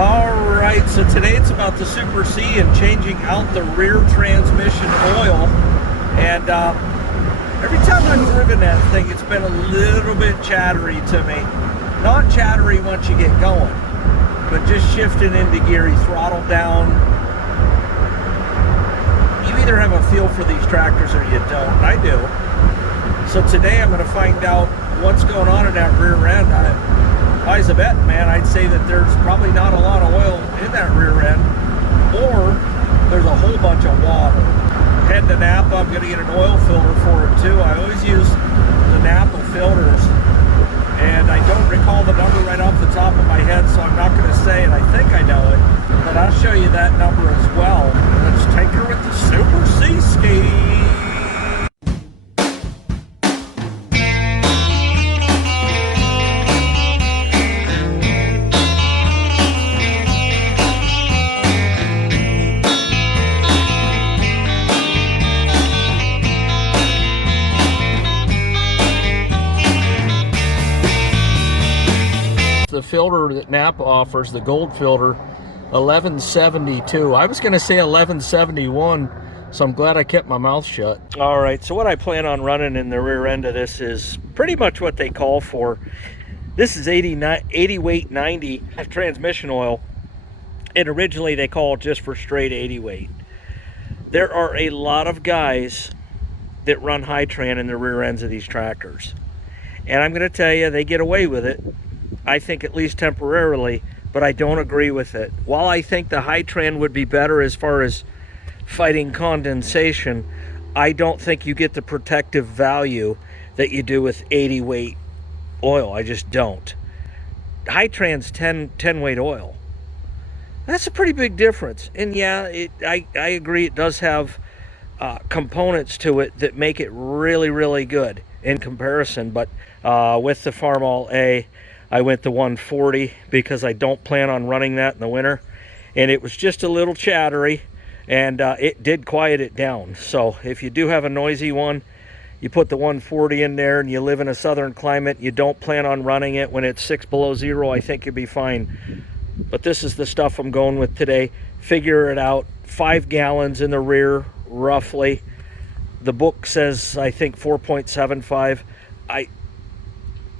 Alright, so today it's about the Super C and changing out the rear transmission oil. And every time I've driven that thing, it's been a little bit chattery to me. Not chattery once you get going, but just shifting into gear, you throttle down. You either have a feel for these tractors or you don't. I do. So today I'm going to find out what's going on in that rear end. If I was a bet, man, I'd say that there's probably not a lot of oil in that rear end, or there's a whole bunch of water. Heading to Napa, I'm going to get an oil filter for it too. I always use the Napa filters, and I don't recall the number right off the top of my head, so I'm not going to say it. I think I know it, but I'll show you that number as well. Let's take her with the Super C ski. The filter that Napa offers, the gold filter, 1172. I was going to say 1171, so I'm glad I kept my mouth shut. All right, so what I plan on running in the rear end of this is pretty much what they call for. This is 80 weight 90 transmission oil, and originally they called just for straight 80 weight. There are a lot of guys that run high tran in the rear ends of these tractors, and I'm going to tell you, they get away with it. I think at least temporarily, but I don't agree with it. While I think the high tran would be better as far as fighting condensation, I don't think you get the protective value that you do with 80 weight oil. I just don't. High tran's 10 weight oil. That's a pretty big difference. And yeah, I agree, it does have components to it that make it really, really good in comparison. But with the Farmall A, I went to 140 because I don't plan on running that in the winter, and it was just a little chattery, and it did quiet it down. So if you do have a noisy one, you put the 140 in there and you live in a southern climate, you don't plan on running it when it's 6 below zero, I think you'll be fine. But this is the stuff I'm going with today. Figure it out, 5 gallons in the rear roughly. The book says I think 4.75.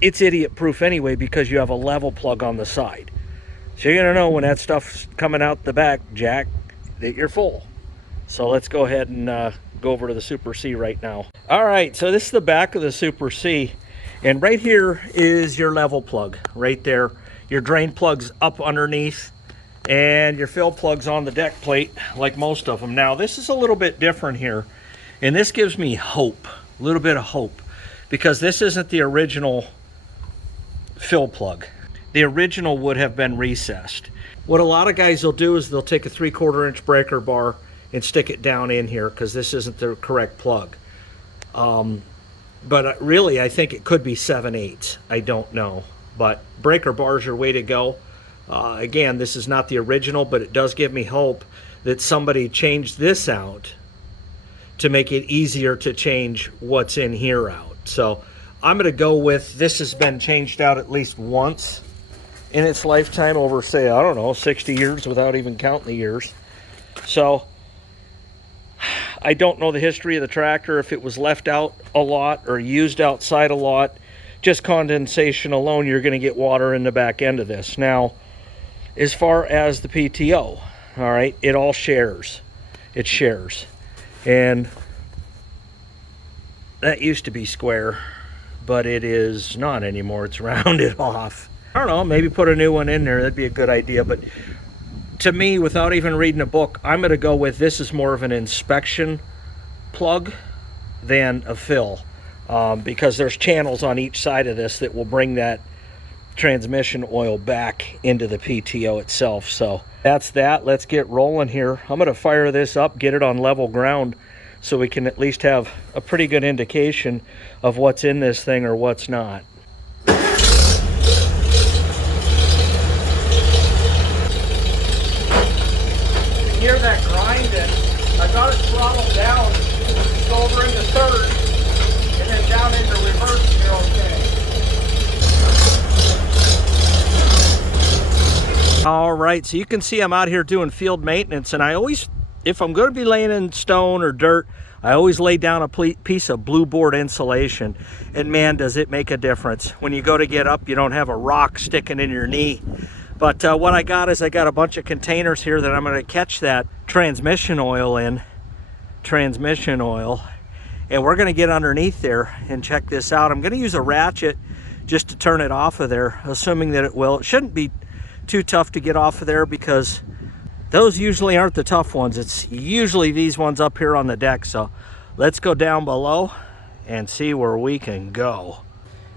It's idiot proof anyway because you have a level plug on the side. So you're gonna know when that stuff's coming out the back jack that you're full. So let's go ahead and go over to the Super C right now. All right, so this is the back of the Super C, and right here is your level plug right there. Your drain plug's up underneath, and your fill plug's on the deck plate like most of them. Now this is a little bit different here, and this gives me hope, a little bit of hope, because this isn't the original fill plug. The original would have been recessed. What a lot of guys will do is they'll take a 3/4 inch breaker bar and stick it down in here because this isn't the correct plug. But really, I think it could be 7/8. I don't know. But breaker bars are way to go. Again, this is not the original, but it does give me hope that somebody changed this out to make it easier to change what's in here out. So I'm going to go with, this has been changed out at least once in its lifetime over, say, I don't know, 60 years without even counting the years. So I don't know the history of the tractor, if it was left out a lot or used outside a lot. Just condensation alone, you're going to get water in the back end of this. Now, as far as the PTO, all right, it all shares. It shares. And that used to be square, but it is not anymore. It's rounded off. I don't know, maybe put a new one in there. That'd be a good idea. But to me, without even reading a book, I'm going to go with this is more of an inspection plug than a fill, because there's channels on each side of this that will bring that transmission oil back into the PTO itself. So that's that. Let's get rolling here. I'm going to fire this up, get it on level ground, so we can at least have a pretty good indication of what's in this thing or what's not. You hear that grinding? I got it throttled down, go over into third, and then down into reverse, and you're okay. All right, so you can see I'm out here doing field maintenance, and I always, if I'm going to be laying in stone or dirt, I always lay down a piece of blue board insulation, and man, does it make a difference. When you go to get up, you don't have a rock sticking in your knee. But what I got is I got a bunch of containers here that I'm going to catch that transmission oil in, and we're going to get underneath there and check this out. I'm going to use a ratchet just to turn it off of there, assuming that it will. It shouldn't be too tough to get off of there because those usually aren't the tough ones. It's usually these ones up here on the deck. So let's go down below and see where we can go.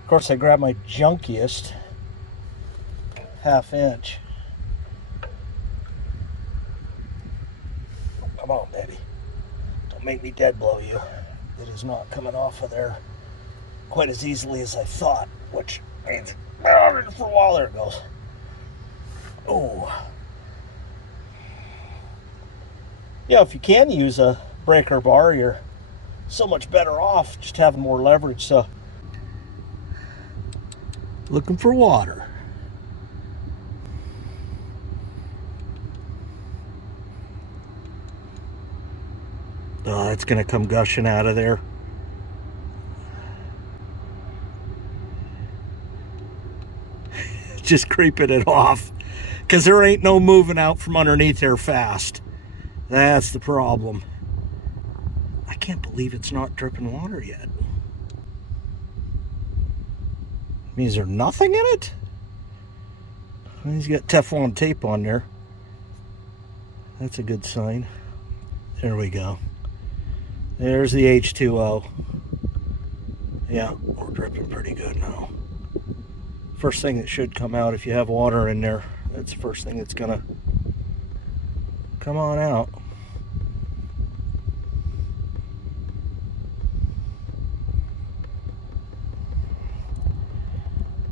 Of course, I grabbed my junkiest 1/2 inch. Come on, baby. Don't make me dead blow you. It is not coming off of there quite as easily as I thought, which means for a while. There it goes. Oh. Yeah, if you can use a breaker bar, you're so much better off just having more leverage. So, looking for water. Oh, it's gonna come gushing out of there. Just creeping it off, because there ain't no moving out from underneath there fast. That's the problem. I can't believe it's not dripping water yet. I mean, is there nothing in it? He's got Teflon tape on there. That's a good sign. There we go. There's the H2O. Yeah, we're dripping pretty good now. First thing that should come out if you have water in there. That's the first thing that's gonna come on out.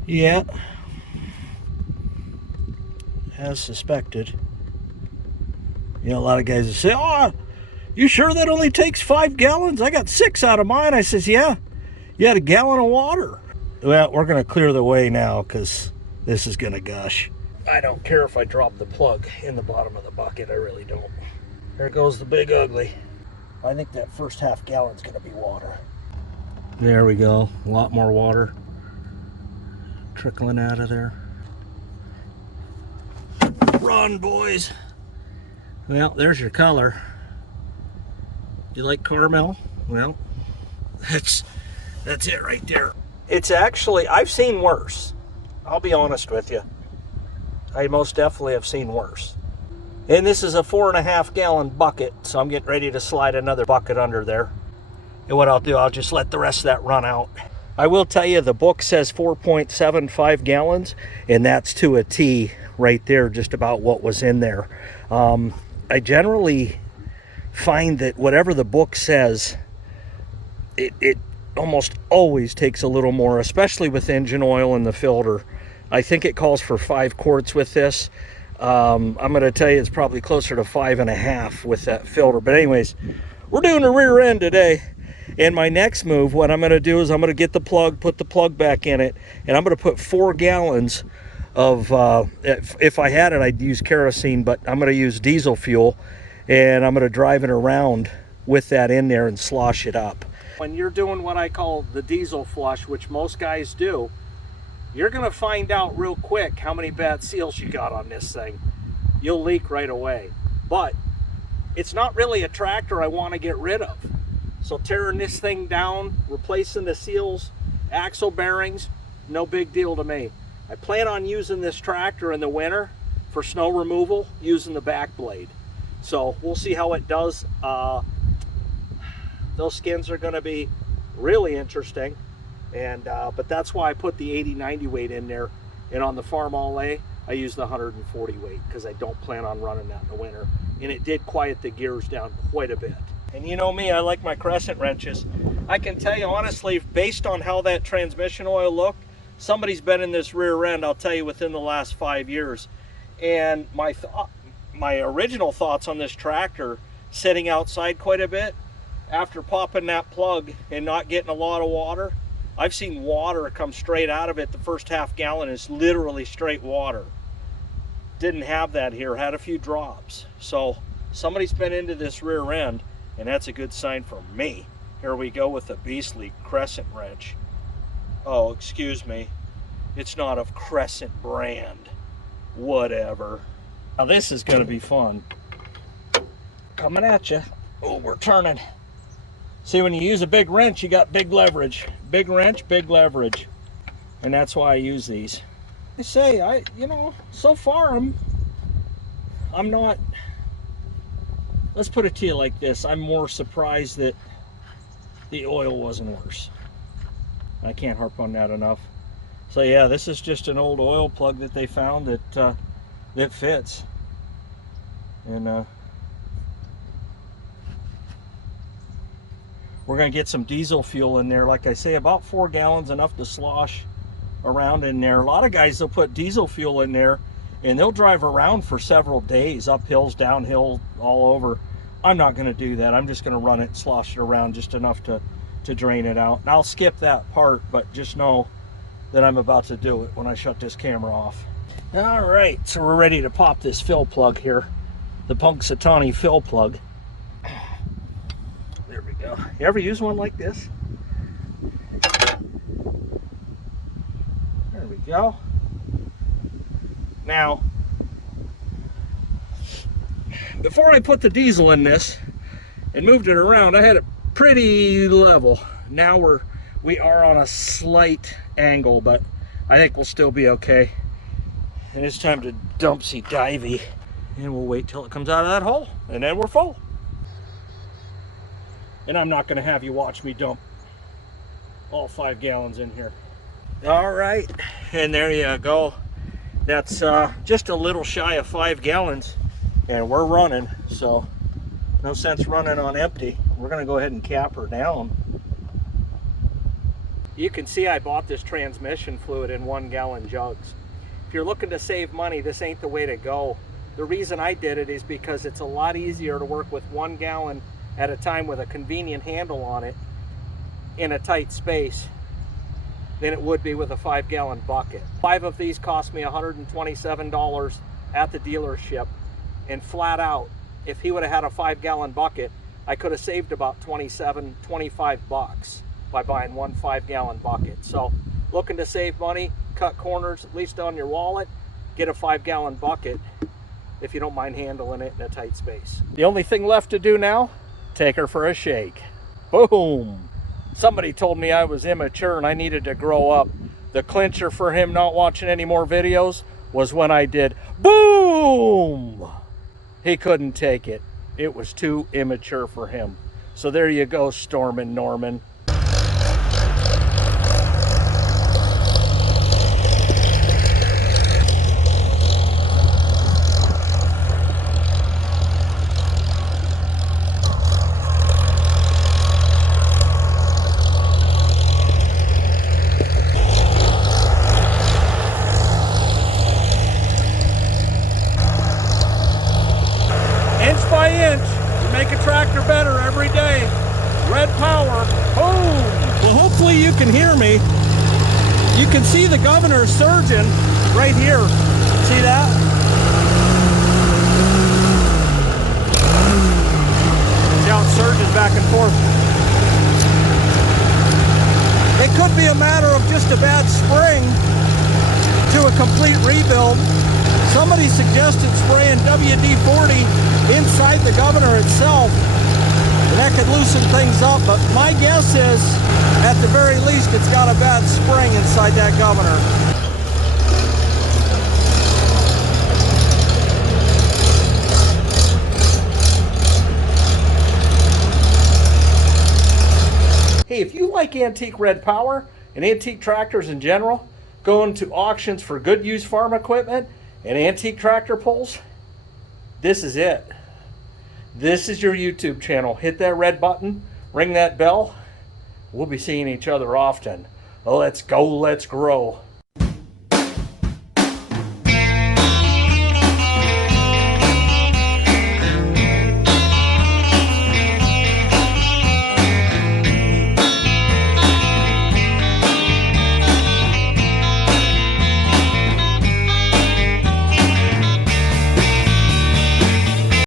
Yeah, as suspected. You know, a lot of guys will say, "Oh, you sure that only takes 5 gallons? I got 6 out of mine." I says, "Yeah, you had a gallon of water." Well, we're going to clear the way now because this is going to gush. I don't care if I drop the plug in the bottom of the bucket. I really don't. There goes the big ugly. I think that first 1/2 gallon's going to be water. There we go. A lot more water trickling out of there. Run, boys. Well, there's your color. You like caramel? Well, that's it right there. It's actually, I've seen worse. I'll be honest with you. I most definitely have seen worse. And this is a 4.5 gallon bucket, so I'm getting ready to slide another bucket under there. And what I'll do, I'll just let the rest of that run out. I will tell you, the book says 4.75 gallons, and that's to a T right there, just about what was in there. I generally find that whatever the book says, it almost always takes a little more, especially with engine oil in the filter. I think it calls for 5 quarts with this. I'm going to tell you it's probably closer to 5.5 with that filter. But anyways, we're doing a rear end today. And my next move, what I'm going to do is I'm going to get the plug, put the plug back in it, and I'm going to put 4 gallons of, if I had it, I'd use kerosene, but I'm going to use diesel fuel, and I'm going to drive it around with that in there and slosh it up. When you're doing what I call the diesel flush, which most guys do, you're going to find out real quick how many bad seals you got on this thing. You'll leak right away. But it's not really a tractor I want to get rid of. So tearing this thing down, replacing the seals, axle bearings, no big deal to me. I plan on using this tractor in the winter for snow removal using the back blade. So we'll see how it does. Those skins are going to be really interesting, and but that's why I put the 80-90 weight in there, and on the Farmall A I use the 140 weight because I don't plan on running that in the winter, and it did quiet the gears down quite a bit. And you know me, I like my crescent wrenches. I can tell you honestly, based on how that transmission oil looked, somebody's been in this rear end, I'll tell you, within the last 5 years. And my original thoughts on this tractor, sitting outside quite a bit, after popping that plug and not getting a lot of water, I've seen water come straight out of it. The first 1/2 gallon is literally straight water. didn't have that here, had a few drops. So somebody's been into this rear end, and that's a good sign for me. Here we go with a beastly crescent wrench. Oh, excuse me. It's not of Crescent brand. Whatever. Now this is going to be fun. Coming at you. Oh, we're turning. See, when you use a big wrench, you got big leverage. Big wrench, big leverage. And that's why I use these. I say, you know, so far I'm not, let's put it to you like this. I'm more surprised that the oil wasn't worse. I can't harp on that enough. So yeah, this is just an old oil plug that they found that that fits. And we're gonna get some diesel fuel in there. Like I say, about 4 gallons, enough to slosh around in there. A lot of guys, they'll put diesel fuel in there and they'll drive around for several days, up hills, down hills, all over. I'm not gonna do that. I'm just gonna run it, slosh it around just enough to drain it out. And I'll skip that part, but just know that I'm about to do it when I shut this camera off. All right, so we're ready to pop this fill plug here, the Punxsutawney fill plug. There we go. You ever use one like this? There we go. Now, before I put the diesel in this and moved it around, I had it pretty level. Now we are on a slight angle, but I think we'll still be okay. And it's time to dumpsy divey, and we'll wait till it comes out of that hole, and then we're full. And I'm not going to have you watch me dump all 5 gallons in here. All right, and there you go. That's just a little shy of 5 gallons, and we're running, so no sense running on empty. We're going to go ahead and cap her down. You can see I bought this transmission fluid in 1 gallon jugs. If you're looking to save money, this ain't the way to go. The reason I did it is because it's a lot easier to work with 1 gallon at a time with a convenient handle on it in a tight space than it would be with a 5 gallon bucket. 5 of these cost me $127 at the dealership, and flat out, if he would have had a 5 gallon bucket, I could have saved about 25 bucks by buying 1 5 gallon bucket. So looking to save money, cut corners, at least on your wallet, get a 5 gallon bucket if you don't mind handling it in a tight space. The only thing left to do now, take her for a shake. Boom! Somebody told me I was immature and I needed to grow up. The clincher for him not watching any more videos was when I did boom! He couldn't take it. It was too immature for him. So there you go, Stormin' Norman. By inch, you make a tractor better every day. Red power, boom! Well, hopefully you can hear me. You can see the governor surging right here. See that? See how it surges back and forth. It could be a matter of just a bad spring to a complete rebuild. Somebody suggested spraying WD-40 inside the governor itself, and that could loosen things up, but my guess is, at the very least, it's got a bad spring inside that governor. Hey, if you like antique red power and antique tractors in general, going to auctions for good used farm equipment and antique tractor pulls, this is it. This is your YouTube channel. Hit that red button, ring that bell. We'll be seeing each other often. Let's go, let's grow.